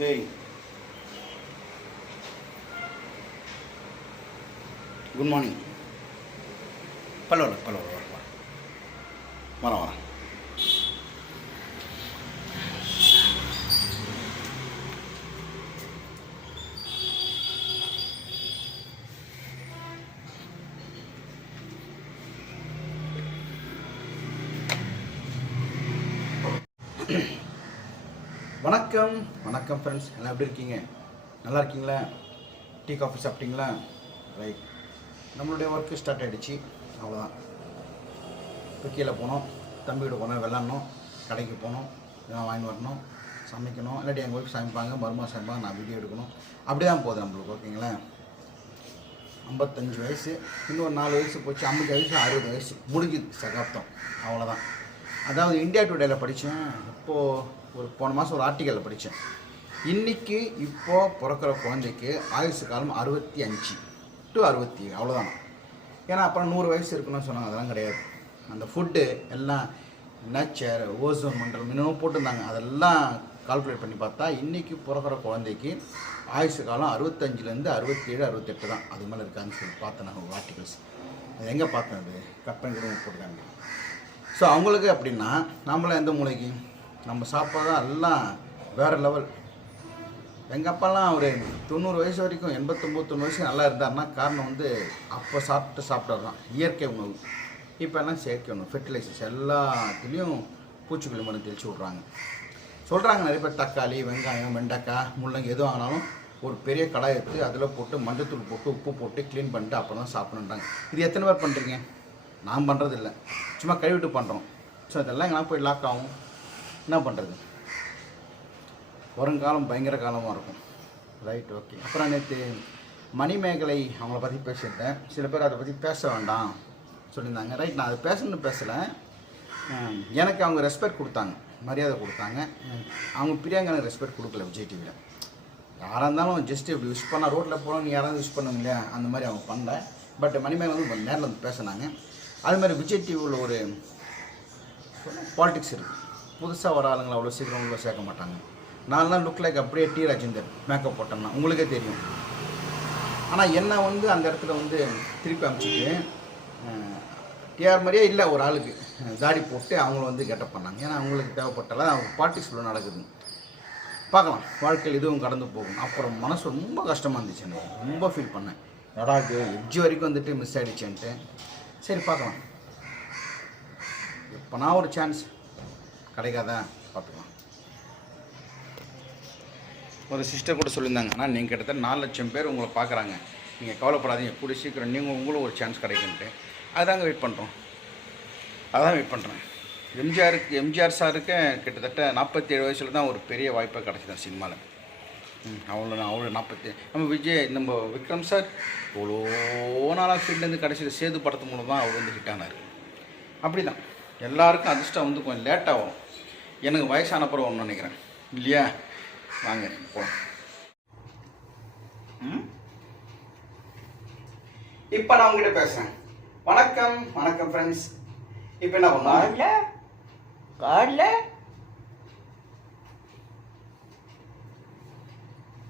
ஏய் good morning பரவாயில்ல பரவாயில்ல வரலாம் வரேன் வணக்கம். வணக்கம் ஃப்ரெண்ட்ஸ் எல்லாம் எப்படி இருக்கீங்க? நல்லா இருக்கீங்களா? டீ காஃபி சாப்பிட்டீங்களா? ரைட் நம்மளுடைய ஒர்க்கு ஸ்டார்ட் ஆகிடுச்சு அவ்வளோதான் இப்போ கீழே போனோம். தம்பிகிட்ட போனோம். விளாட்ணும் கடைக்கு போகணும். இதெல்லாம் வாங்கி வரணும். சமைக்கணும். இல்லாட்டி எங்கள் ஒய்ஃப் சமைப்பாங்க. மருமா சமைப்பாங்க. நான் வீடியோ எடுக்கணும். அப்படி தான் போகுது நம்மளுக்கு. ஓகேங்களா ஐம்பத்தஞ்சு வயசு. இன்னும் ஒரு நாலு வயசு போச்சு. ஐம்பது வயசு அறுபது வயசு. முடிஞ்சுது. சகாப்தம். அவ்வளோதான் அதாவது இந்தியா டுடேல படித்தேன் இப்போது ஒரு போன மாதம் ஒரு ஆர்டிக்கலில் படித்தேன் இன்னைக்கு இப்போ பிறக்கிற குழந்தைக்கு ஆயுசு காலம் அறுபத்தி அஞ்சு டு அறுபத்தி ஏழு அவ்வளோதான் ஏன்னா அப்புறம் நூறு வயசு இருக்குன்னு சொன்னாங்க அதெல்லாம் கிடையாது. அந்த ஃபுட்டு எல்லாம் நேச்சர் ஓசோன் மண்டலம் இன்னும் போட்டிருந்தாங்க. அதெல்லாம் கால்குலேட் பண்ணி பார்த்தா இன்றைக்கி பிறக்கிற குழந்தைக்கு ஆயுசு காலம் அறுபத்தஞ்சிலேருந்து அறுபத்தேழு அறுபத்தெட்டு தான். அது மேலே இருக்கான்னு சொல்லி பார்த்தேன் நான் ஆர்டிகல்ஸ் அது எங்கே பார்த்தேன் அது? கப்பன் கூட போட்டுருக்காங்க. ஸோ அவங்களுக்கு அப்படின்னா நம்மளாம் எந்த மூளைக்கு? நம்ம சாப்பாடு எல்லாம் வேறு லெவல் எங்கள் அப்பாலாம் ஒரு தொண்ணூறு வயசு வரைக்கும் எண்பத்தொம்பது தொண்ணூறு வயசு நல்லா இருந்தாருன்னா காரணம் வந்து அப்போ சாப்பிட்டு சாப்பிட்டது தான். இயற்கை உணவு. இப்போ எல்லாம் செயற்கை உணவு ஃபெர்டிலைசர்ஸ் எல்லாத்துலேயும் பூச்சிக்கொல்லி மருந்து தெளிச்சு விட்றாங்க. சொல்கிறாங்க நிறைய பேர் தக்காளி வெங்காயம் வெண்டைக்காய் முள்ளங்கி எது வாங்கினாலும் ஒரு பெரிய கடாய் எடுத்து அதில் போட்டு மஞ்சத்தூள் போட்டு உப்பு போட்டு க்ளீன் பண்ணிட்டு அப்புறம் தான் சாப்பிட்ணுன்றாங்க இது எத்தனை பேர் பண்ணுறீங்க நான் பண்ணுறது இல்லை சும்மா கழுவிட்டு பண்ணுறோம் ஸோ இதெல்லாம் எங்கன்னா போய் லாக் ஆகும். என்ன பண்ணுறது வருங்காலம் பயங்கர காலமாக இருக்கும். ரைட் ஓகே அப்புறம் நேற்று மணிமேகலை அவங்கள பற்றி பேசியிருந்தேன். சில பேர் அதை பற்றி பேச வேண்டாம் சொல்லியிருந்தாங்க. ரைட் நான் அதை பேசணும்னு பேசலை. எனக்கு அவங்க ரெஸ்பெக்ட் கொடுத்தாங்க. மரியாதை கொடுத்தாங்க. அவங்க பிரியாங்க எனக்கு ரெஸ்பெக்ட் கொடுக்கல விஜய் டிவியில் யாராக இருந்தாலும் ஜஸ்ட் இப்படி விஷ் பண்ணால் ரோட்டில் போனால் நீ யாராவது விஷ் பண்ணுங்க இல்லையா? அந்த மாதிரி அவங்க பண்ணல. பட் மணிமேகலை வந்து நேரில் வந்து பேசினாங்க. அது மாதிரி விஜய் டிவியில் ஒரு பாலிடிக்ஸ் இருக்குது புதுசாக வர ஆளுங்களை அவ்வளோ சீக்கிரம் உள்ள சேர்க்க மாட்டாங்க. நான்லாம் லுக் லைக் அப்படியே டி ராஜேந்தர் மேக்கப் போட்டோம்னா உங்களுக்கே தெரியும். ஆனால் என்ன வந்து அந்த இடத்துல வந்து திருப்பி அனுப்பிச்சிட்டு டிஆர் மாதிரியே இல்லை ஒரு ஆளுக்கு. அஹ், தாடி போட்டு அவங்கள வந்து கெட்டப் பண்ணாங்க. ஏன்னா அவங்களுக்கு தேவைப்பட்டால அவங்க பாலிடிக்ஸ் உள்ள நடக்குது. பார்க்கலாம். வாழ்க்கையில் இதுவும் கடந்து போகும். அப்புறம் மனசு ரொம்ப கஷ்டமாக இருந்துச்சு எனக்கு. ரொம்ப ஃபீல் பண்ணேன். லடாக்கு எட்ஜி வரைக்கும் வந்துட்டு மிஸ் ஆகிடுச்சேன்ட்டு சரி பார்க்கலாம். எப்போனா ஒரு சான்ஸ் கிடைக்காதான் பார்த்துக்கலாம். ஒரு சிஸ்டர் கூட சொல்லியிருந்தாங்க ஆனால் நீங்கள் கிட்டத்தட்ட நாலு லட்சம் பேர் உங்களை பார்க்குறாங்க. நீங்கள் கவலைப்படாதீங்க. கூடிய சீக்கிரம் நீங்கள் உங்களும் ஒரு சான்ஸ் கிடைக்குன்ட்டு அதாங்க வெயிட் பண்ணுறோம் அதான் வெயிட் பண்ணுறேன் எம்ஜிஆருக்கு எம்ஜிஆர் சாருக்கு கிட்டத்தட்ட நாற்பத்தி ஏழு வயசில் தான் ஒரு பெரிய வாய்ப்பை கிடச்சிதான் சினிமாவில் அவ்வளோ அவ்வளோ நாற்பத்தி நம்ம விஜய் நம்ம விக்ரம் சார் இவ்வளோ நாளாக ஃபீல்ட்லேருந்து கடைசியில் சேது படத்து மூலம் தான் அவர் வந்து ஹிட் ஆனார். அப்படி தான் எல்லாருக்கும் அதிர்ஷ்டம் வந்து கொஞ்சம் லேட்டாகும் எனக்கு வயசான பிறகு ஒன்று நினைக்கிறேன். இல்லையா? வாங்க போகலாம் ம்? இப்போ நான் உங்ககிட்ட பேசுகிறேன் வணக்கம் வணக்கம் ஃப்ரெண்ட்ஸ் இப்போ என்ன பண்ணலாம்? காடல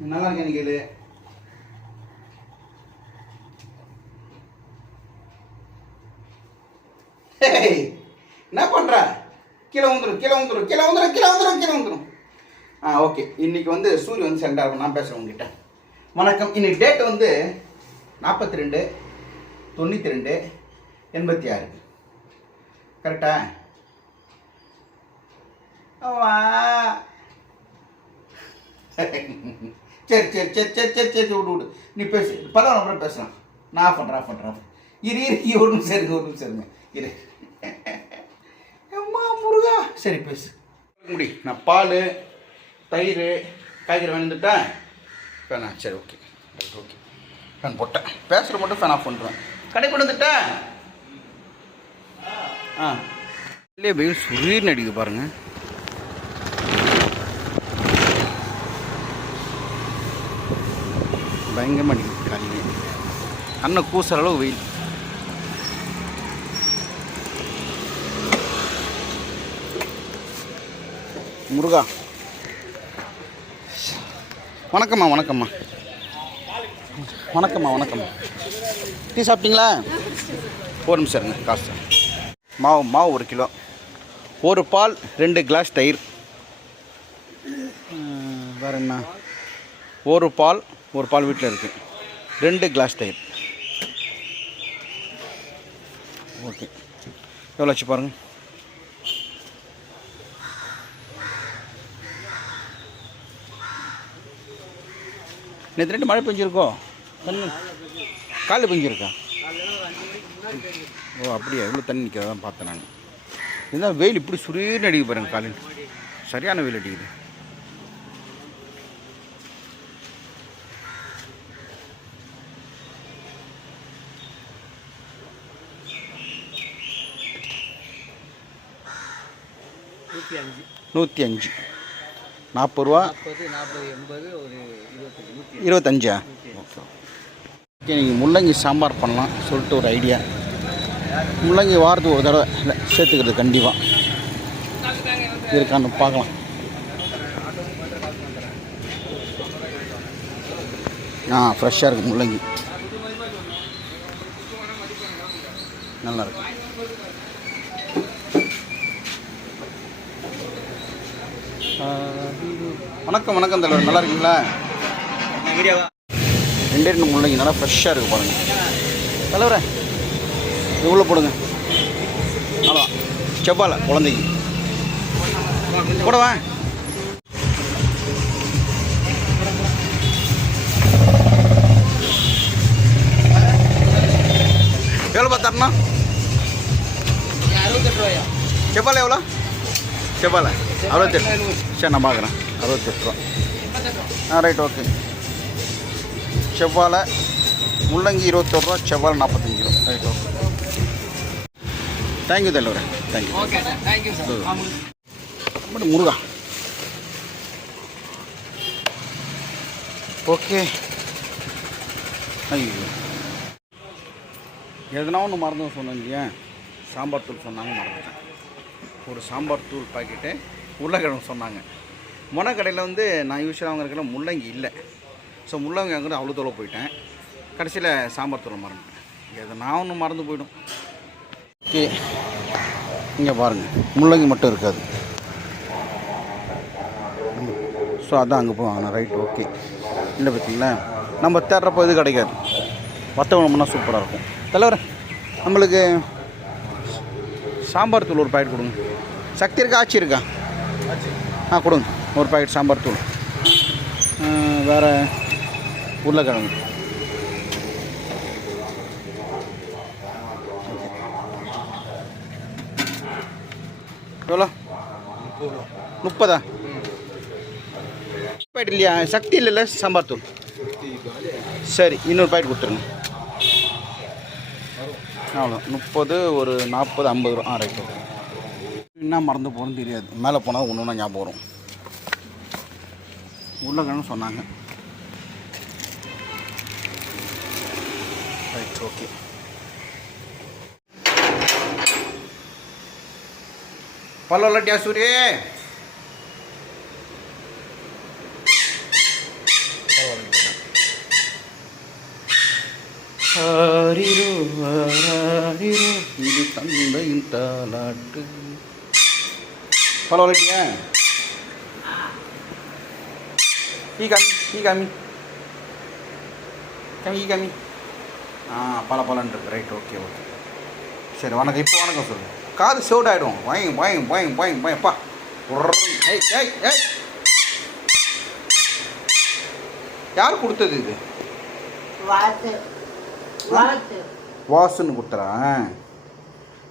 நல்லா இருக்கேன் கேளு என்ன பண்ற? கீழே வந்துடும் கீழே வந்துடும் கீழே வந்துடும் கீழே வந்துடும் கீழே வந்துடும் ஆ ஓகே. இன்னைக்கு வந்து சூரிய வந்து சென்டாக இருக்கும் நான் பேசுகிறேன் உங்ககிட்ட வணக்கம். இன்னைக்கு டேட் வந்து நாற்பத்தி ரெண்டு தொண்ணூற்றி ரெண்டு எண்பத்தி ஆறு கரெக்டா சரி சரி சரி சரி சரி சரி விடு விடு. நீ பேசு. பரவாயில்ல அப்புறம் பேசலாம். நான் ஆஃப் பண்ணுறேன் ஆஃப் பண்ணுறேன் இரு இரு ஒரு நிமிஷம் இருங்க ஒரு நிமிஷம் இருங்க. இரு. அம்மா முருகா. சரி பேசு. முடி நான் பால் தயிர் காய்கறி வந்துட்டேன். வேணாம் சரி ஓகே. ஓகே ஃபேன் போட்டேன். பேசுகிற மட்டும் ஃபேன் ஆஃப் பண்ணுறேன் கடை கொண்டு வந்துட்டேன். ஆ. இல்லையே வெயில் சுரீர்னு அடிக்குது பாருங்கள் பயங்கரமாக அடிக்குது காலையில் அண்ணன் கூசுற அளவு வெயில். முருகா. வணக்கம்மா வணக்கம்மா. வணக்கம்மா வணக்கம்மா. டீ சாப்பிட்டீங்களா? ஒரு நிமிஷம் இருங்க காசு. மாவு மாவு ஒரு கிலோ. ஒரு பால் ரெண்டு கிளாஸ் தயிர். வேறு என்ன? ஒரு பால் ஒரு பால் வீட்டில் இருக்குது ரெண்டு கிளாஸ் தயிர். ஓகே எவ்வளோ ஆச்சு பாருங்கள் நேற்று ரெண்டு மழை பெஞ்சிருக்கோ? தண்ணி. காலு பெஞ்சிருக்கா? ஓ அப்படியா? இவ்வளோ தண்ணி நிற்கிறதான் பார்த்தேன் நான். இதுதான் வெயில் இப்படி சுரீர்னு அடிக்க பாருங்கள் காலையில் சரியான வெயில் அடிக்குது. நூற்றி அஞ்சு. நாற்பது ரூபா? நாற்பது எண்பது இருபத்தஞ்சா? ஓகே ஓகே நீங்கள் முள்ளங்கி சாம்பார் பண்ணலாம் சொல்லிட்டு ஒரு ஐடியா. முள்ளங்கி வாரத்துக்கு ஒரு தடவை இல்லை சேர்த்துக்கிறது கண்டிப்பாக இருக்கான்னு பார்க்கலாம். ஆ ஃப்ரெஷ்ஷாக இருக்குது முள்ளங்கி. நல்லாயிருக்கும் வணக்கம் வணக்கம் தலைவர். நல்லா இருக்கீங்களா? ரெண்டே ரெண்டு முள்ளங்கி நல்லா ஃப்ரெஷ்ஷாக இருக்குது பாருங்கள் தலைவரே இவ்வளோ போடுங்க. அவ்வளோ செவ்வாழை குழந்தைக்கு. போடவா? எவ்வளோ பார்த்தாருண்ணா அறுபத்தெட்டு ரூபாயா? செவ்வாழை எவ்வளோ? செவ்வாழை. அறுபத்தெட்டு. சரி நான் பார்க்குறேன். அறுபத்தெட்டு ரூபா. ஆ ரைட் ஓகே செவ்வாழை முள்ளங்கி இருபத்தோரு ரூபா செவ்வாழை நாற்பத்தஞ்சு ரூபா. ரைட் ஓகே தேங்க்யூ தலைவரே தேங்க்யூ மட்டும் முருகா. ஓகே ஐயோ. எதனா ஒன்று மறந்து சொன்னேன் இல்லையா? சாம்பார் தூள் சொன்னாங்க மறந்துட்டேன். ஒரு சாம்பார் தூள் பாக்கெட்டு உருளைக்கிழங்கு சொன்னாங்க. முனக்கடையில் வந்து நான் யூஸ்வலாக வாங்குறதுல முள்ளங்கி இல்லை. ஸோ முள்ளங்கி அங்கே அவ்வளோ தூரம் போயிட்டேன். கடைசியில் சாம்பார் தூளை மறந்துட்டேன். நான் ஒன்று மறந்து போயிடும். ஓகே. இங்கே பாருங்கள் முள்ளங்கி மட்டும் இருக்காது. ஸோ அதான் அங்கே போய் வாங்கினேன். ரைட் ஓகே இல்லை பார்த்தீங்களா நம்ம தேடுறப்போ இது கிடைக்காது. வத்த உணவுனா சூப்பராக இருக்கும். தலைவர் நம்மளுக்கு சாம்பார் தூள் ஒரு பாக்கெட் கொடுங்க. சக்தி இருக்கா? ஆச்சி இருக்கா? ஆ கொடுங்க. ஒரு பாக்கெட் சாம்பார் தூள். வேறு உருளைக்கிழங்கு. எவ்வளோ? முப்பதா? பாக்கெட் இல்லையா? சக்தி இல்லைல்ல சாம்பார் தூள். சரி இன்னொரு பாக்கெட் கொடுத்துருங்க. அவ்வளோ. முப்பது ஒரு நாற்பது ஐம்பது ரூபா. ஆ ரைட் என்ன மறந்து போகணும்னு தெரியாது. மேலே போனால் ஒன்று ஒன்றா ஞாபகம் வரும். உருளைக்கிழங்கு சொன்னாங்க. ரைட் ஓகே பல்லவட்டியா சூரிய ஆரிரோ ஆராரிரோ. இது தந்தையின் தாலாட்டு. பரவாயில்லையா ஈ காமி ஈ காமி காமி ஈ காமி ஆ பல பலன் இருக்கு ரைட் ஓகே ஓகே சரி வணக்கம். இப்போ வணக்கம் சொல்லு. காது சவுடாயிடும் வாங்க வாங்க வாங்க வாங்க வாங்கப்பா ஏய் ஏய் ஏய் யார் கொடுத்தது இது? வாசுன்னு கொடுத்துறா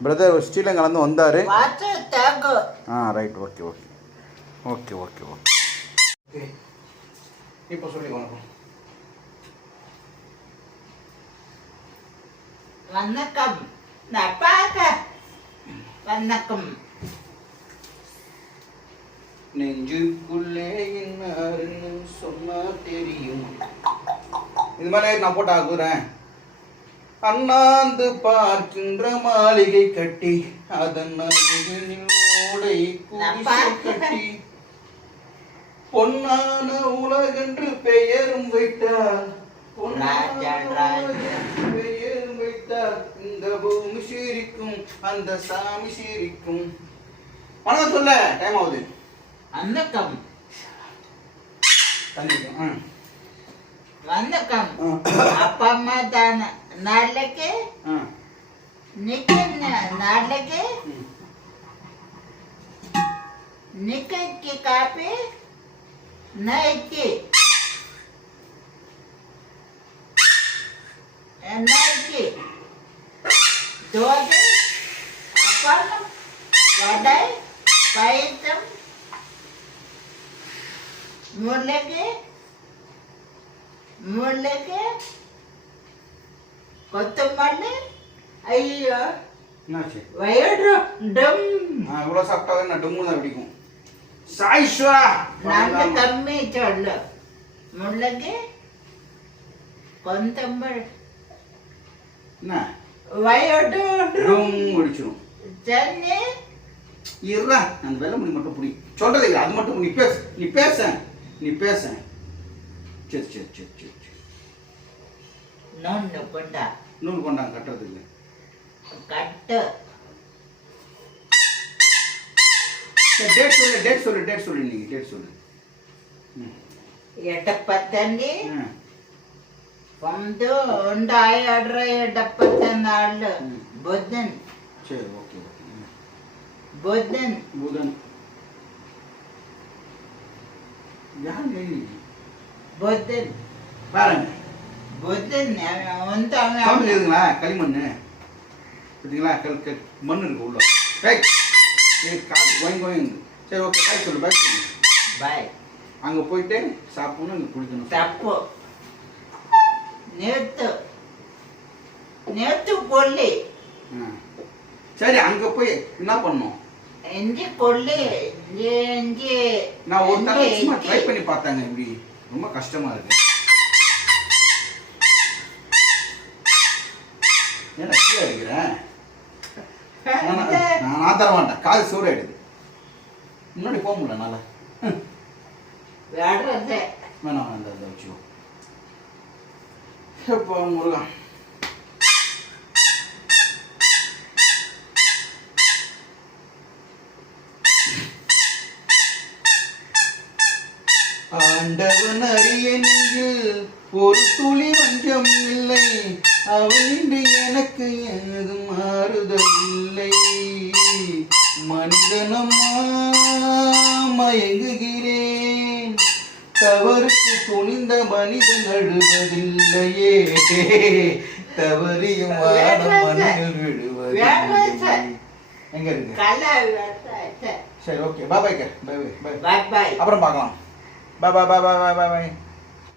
பிரதர் ஸ்ரீலங்காலேருந்து வந்தார். ஆ right okay okay okay okay okay இப்போ சொல்லி வணக்கம். பார்க்க வணக்கம். நெஞ்சுக்குள்ளே என்னாருன்னு சொன்னா தெரியும். இது மாதிரி நான் போட்டு ஆக்குறேன் அண்ணாந்து பார்க்கின்ற மாளிகை கட்டி அதன் ஓடை கட்டி. பொன்னான உலகென்று பெயரும் வைத்தார். பெயரும் வைத்தார். இந்த பூமி சீரிக்கும் அந்த சாமி சீரிக்கும். வணக்கம் சொல்ல டைம் ஆகுது. வணக்கம். வணக்கம். அப்பா அம்மா தானே நாளைக்கு. நிக்க நாளைக்கு. நிக்கி காப்பி. நைக்கி நைக்கி தோசை அப்பளம் வடை பயத்தம் முள்ளக்கு முள்ளக்கு கொத்தமல்லி ஐயோ என்னாச்சு வயடு டம் ஆ இவ்வளோ சாப்பிட்டாவே நான் டொம்மு தான் பிடிக்கும் சாய்ஸ்வா நாங்க கம்மி சொல்லு முள்ளக்கு கொத்தமல்லி என்ன வயடு டும் அடிச்சிடும் தண்ணி இருடா அந்த வெள்ளை முடி மட்டும் பிடி சொல்றது இல்லை அது மட்டும் நீ பேச நீ பேச நீ பேச சரி சரி சரி சரி சரி நொன்னு கொண்டா நூல் கொண்டாங்க கட்டுறது இல்லை கட்டு சரி டேட் சொல்லு டேட் சொல்லு டேட் சொல்லு நீங்க டேட் சொல்லு ம். ಎಡಪ್ಪತ್ತಂಡಿ ஆ. ಒಂದು ಒಂದು ಆಯಡ್ರ ಎಡಪ್ಪತ್ತನಾಳು ಹ್ಮ್. ಬುದ್ಧನ್ சரி ஓகே ஓகே ம். ಬುದ್ಧನ್ புதன் யார் நீ ಬುದ್ಧನ್ பாருங்க ಬುದ್ಧನ್ ಒಂದು சவுண்ட் இருக்குங்களா களிமண் பார்த்தீங்களா கல் கல் மண் இருக்கு உள்ள ஏய் எனக்கு காசு கோயம் கோயங்கு சரி ஓகே பாய் சொல்லு பாய் சொல்லு. பாய் அங்கே போயிட்டு சாப்பிடணும் இங்கே குளிக்கணும் தப்பு. நேற்று நேற்று கொல்லி சரி அங்க போய் என்ன பண்ணோம் இஞ்சி கொல்லி இஞ்சி நான் ஒரு தடவை சும்மா ட்ரை பண்ணி பார்த்தாங்க இப்படி. ரொம்ப கஷ்டமா இருக்கு. ஏன்னா கீழே இருக்கிறேன். நான் தர மாட்டேன். காது சூடாயிடுது முன்னாடி போக முடியல. வேடுறதே வேணாம் வேணாம் இந்த வச்சுக்கோ. எப்போ முருகன் ஆண்டவன் அறிய நெஞ்சில் ஒரு துளி வஞ்சம் இல்லை. அவனின்றி எனக்கு ஏதும் மாறுதல் இல்லை மனிதனம்மா மயங்குகிறேன். தவறுக்கு துணிந்த மனிதன் அழுவதில்லையே தவறியும் மண்ணில் விழுவதில்லை. எங்க இருக்கு? சரி ஓகே பாய் பாய் பாய் பாய் பாய் பாய் அப்புறம் பார்க்கலாம். பாய் பாய் பாய் பாய் பாய் பாய்